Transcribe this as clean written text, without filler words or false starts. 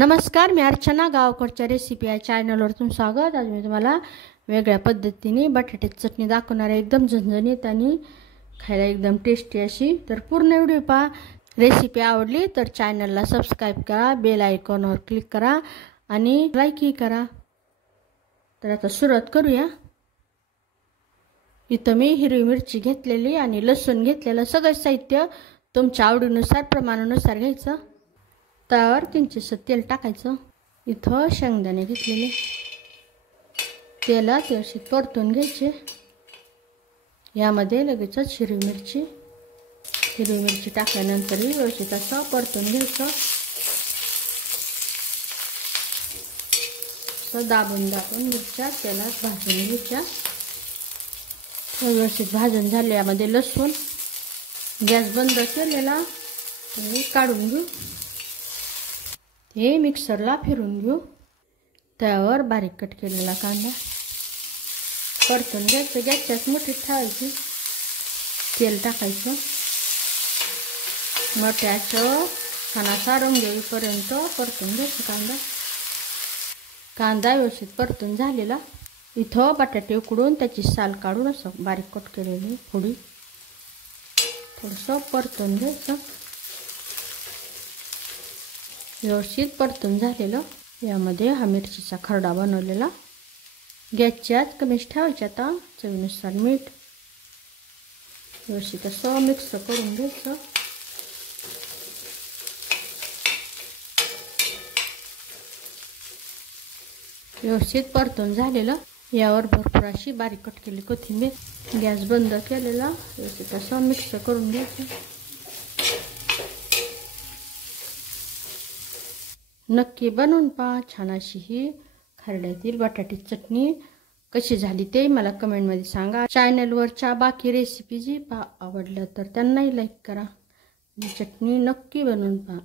नमस्कार, मी अर्चना गावकडच्या रेसिपी या चॅनलवर तुमचं स्वागत। आज मी तुम्हाला वेगळ्या पद्धतीने बटाट्याची चटणी दाखवणार आहे, एकदम झणझणीत आणि खायला एकदम टेस्टी अशी। तर पूर्ण व्हिडिओ पहा। रेसिपी आवडली तर चॅनलला सबस्क्राइब करा, बेल आयकॉनवर क्लिक करा आणि लाईकही करा। तर आता सुरुवात करूया। इथं मी हिरवी मिरची घेतलेली आणि लसूण घेतलेलं, सगळं साहित्य तुमच्या आवडीनुसार प्रमाणानुसार घ्यायचं। तव्यावर किंचित तेल टाकायचं। इथं शेंगदाणे घेतलेले, तेलात व्यवस्थित परतून घ्यायचे। यामध्ये लगेचच हिरवी मिरची टाकल्यानंतर व्यवस्थित असं परतून घ्यायचं। तर दाबून मिरच्या तेलात भाजून घ्यायच्या। व्यवस्थित भाजून झाले। यामध्ये लसूण गॅस बंद केलेला काढून घेऊ, हे मिक्सरला फिरून घेऊ। त्यावर बारीक कट केलेला कांदा परतून घ्यायचं। गॅसच्याच मुठीत ठेवायची, तेल टाकायचं। मोठ्याचं छानसा रंग येईपर्यंत परतून घ्यायचं। कांदा व्यवस्थित परतून झालेला। इथं बटाटे उकडून त्याची साल काढून असं बारीक कट केलेली फोडी थोडंसं परतून घ्यायचं। व्यवस्थित परतून झालेलं यामध्ये हा मिरचीचा खरडा बनवलेला गॅसची आच कमीच ठेवायची। आता चवीनुसार मीठ व्यवस्थित असं मिक्स करून घ्यायचं। व्यवस्थित परतून झालेलं यावर भरपूर अशी बारीक कट केलेली कोथिंबीर, गॅस बंद केलेला व्यवस्थित असं मिक्स करून घ्यायचं। नक्की बनवून पहा। छान अशी ही खरड्यातील बटाट्याची चटणी कशी झाली ते मला कमेंटमध्ये सांगा। चॅनलवरच्या बाकी रेसिपी जी आवडल्या तर त्यांनाही लाईक करा। ही चटणी नक्की बनवून पहा।